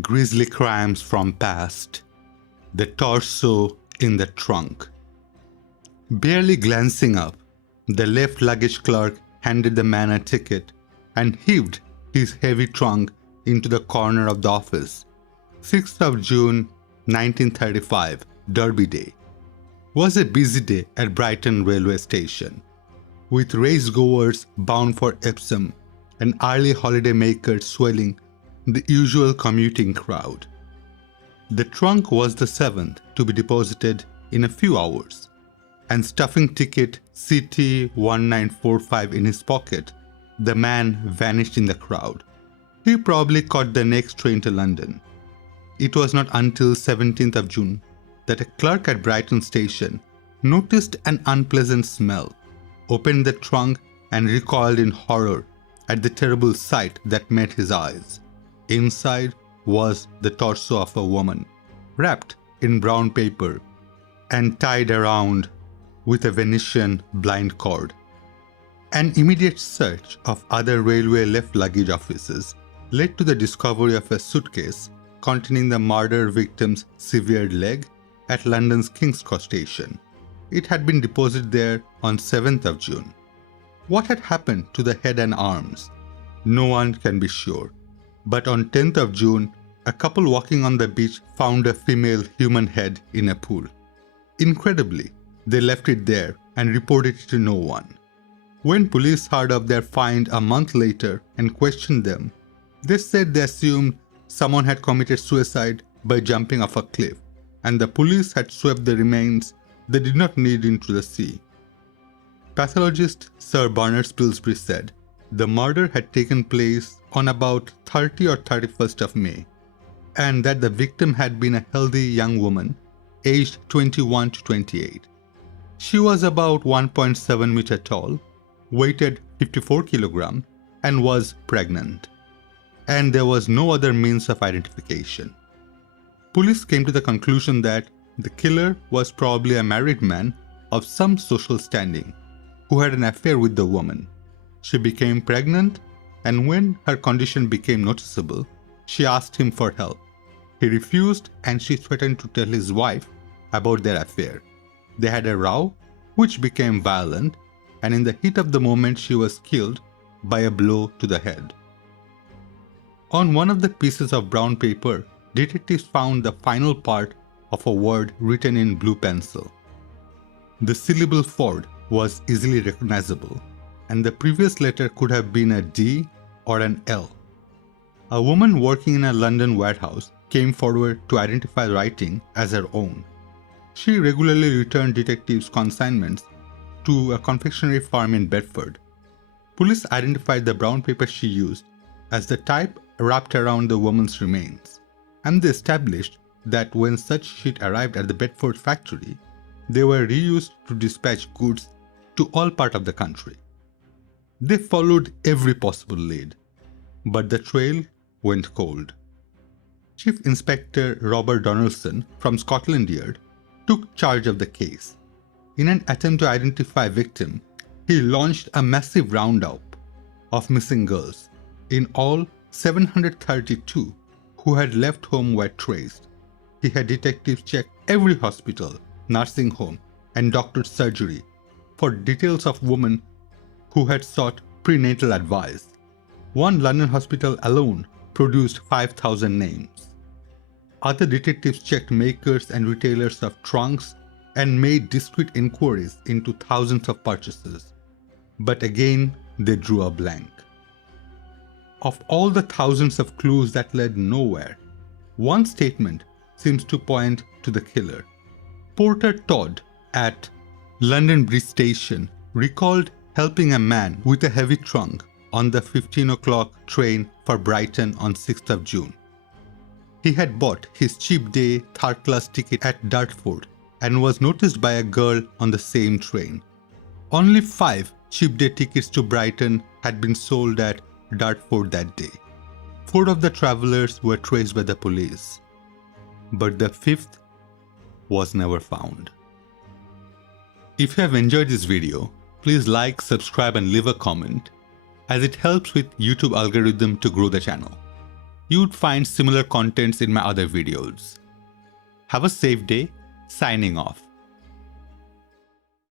Grisly crimes from past. The torso in the trunk. Barely glancing up, the left luggage clerk handed the man a ticket and heaved his heavy trunk into the corner of the office. 6th of June 1935, Derby Day, was a busy day at Brighton railway station, with racegoers bound for Epsom and early holidaymakers swelling the usual commuting crowd. The trunk was the 7th to be deposited in a few hours, and stuffing ticket CT1945 in his pocket, the man vanished in the crowd. He probably caught the next train to London. It was not until 17th of June that a clerk at Brighton station noticed an unpleasant smell, opened the trunk and recoiled in horror at the terrible sight that met his eyes. Inside was the torso of a woman, wrapped in brown paper and tied around with a Venetian blind cord. An immediate search of other railway left luggage offices led to the discovery of a suitcase containing the murder victim's severed leg at London's King's Cross station. It had been deposited there on 7th of June. What had happened to the head and arms? No one can be sure. But on 10th of June, a couple walking on the beach found a female human head in a pool. Incredibly, they left it there and reported it to no one. When police heard of their find a month later and questioned them, they said they assumed someone had committed suicide by jumping off a cliff, and the police had swept the remains they did not need into the sea. Pathologist Sir Bernard Spilsbury said the murder had taken place on about 30 or 31st of May, and that the victim had been a healthy young woman, aged 21 to 28. She was about 1.7 meter tall, weighted 54 kilograms, and was pregnant. And there was no other means of identification. Police came to the conclusion that the killer was probably a married man of some social standing who had an affair with the woman. She became pregnant, and when her condition became noticeable, she asked him for help. He refused, and she threatened to tell his wife about their affair. They had a row, which became violent, and in the heat of the moment she was killed by a blow to the head. On one of the pieces of brown paper, detectives found the final part of a word written in blue pencil. The syllable Ford was easily recognizable, and the previous letter could have been a D or an L. A woman working in a London warehouse came forward to identify the writing as her own. She regularly returned detectives' consignments to a confectionery farm in Bedford. Police identified the brown paper she used as the type wrapped around the woman's remains, and they established that when such sheet arrived at the Bedford factory, they were reused to dispatch goods to all parts of the country. They followed every possible lead, but the trail went cold. Chief Inspector Robert Donaldson from Scotland Yard took charge of the case. In an attempt to identify a victim, he launched a massive roundup of missing girls. In all, 732 who had left home were traced. He had detectives check every hospital, nursing home, and doctor's surgery for details of women who had sought prenatal advice. One London hospital alone produced 5,000 names. Other detectives checked makers and retailers of trunks and made discreet inquiries into thousands of purchases. But again, they drew a blank. Of all the thousands of clues that led nowhere, one statement seems to point to the killer. Porter Todd at London Bridge Station recalled helping a man with a heavy trunk on the 15 o'clock train for Brighton on 6th of June. He had bought his cheap day third-class ticket at Dartford and was noticed by a girl on the same train. Only 5 cheap day tickets to Brighton had been sold at Dartford that day. 4 of the travelers were traced by the police, but the 5th was never found. If you have enjoyed this video, please like, subscribe and leave a comment, as it helps with YouTube algorithm to grow the channel. You'd find similar contents in my other videos. Have a safe day. Signing off.